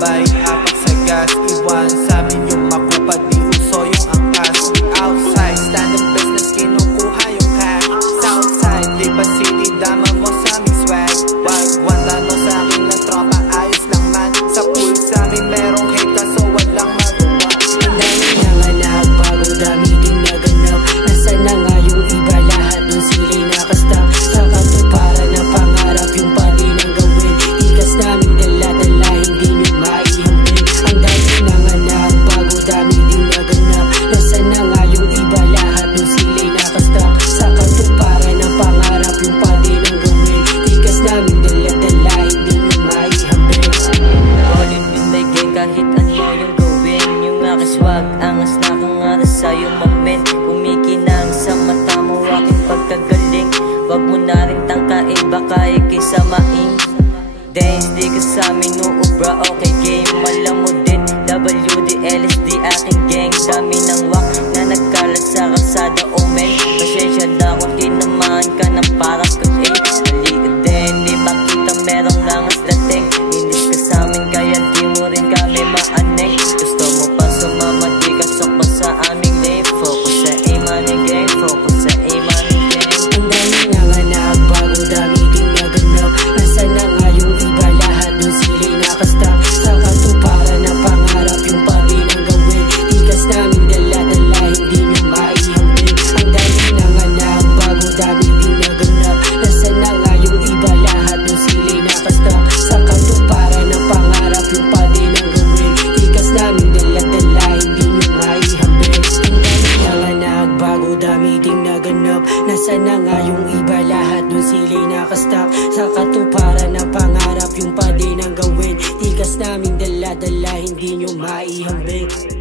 sabay hapak sa gas. Iwan sa amin yung makupad, di uso yung angkas. We outside, standard business, kinukuha yung cash. Southside, Lipa City, dama mo sa aming swag. Wag tanong sa akin ng tropa, ayos lang man. Sa pool sa amin merong hate kaso walang magawa. Ang dami na nga nagbago, dami ding naganap. Nasa na nga yung iba, lahat dun sila'y nakastop. Sa katuparan ng pangarap, yung pati ng gawin. Tikas naming dala-dala, hindi nyo maihambing. Ang dami na nga nagbago, dami ding naganap. Nasa na nga yung iba, lahat dun sila'y nakastop. Sa katuparan ng pangarap, yung pati ng gawin. Tikas naming dala-dala, hindi nyo maihambing. All in with my gang, kahit ano yung gawin. Yung aking swag, angas na kangara sa'yo mamen. Kumikinang sa mata mo aking pagkagaling. Wag mo na rin tangkain, baka ikisamain. Dance, di ka sa'min, uubra, okay game. Alam mo din, WD-LSD aking gang. Dami ng wak na nagkalat sa kalsada, oh men. Pasensya na kung tinamaan ka ng parang kut-eh. Maliit din, di makita merong langas dating. Inis ka sa'min, kaya di mo rin kami maaneng. Gusto mo pa sumama, di ka sokpa sa aming lane. Focus sa aim, aming game, focus sa aim, aming game. Ang dami na nga nagbago, dami ding naganap. Nasa na nga yung iba, lahat dun sila'y nakastop. Sa katuparan ng pangarap, yung pati ng gawin. Tikas naming dala-dala, hindi nyo maihambing. Ang dami na nga nagbago, dami ding naganap. Nasa na nga yung iba, lahat dun sila'y nakastop. Sa katuparan ng pangarap, yung pati ng gawin. Tikas naming dala-dala, hindi nyo maihambing. Ang dami na nga nagbago, dami ding naganap. Nasa na nga yung iba, lahat dun sila'y nakastop. Sa katuparan ng pangarap, yung pati ng gawin. Tikas naming dala-dala, hindi nyo maihambing.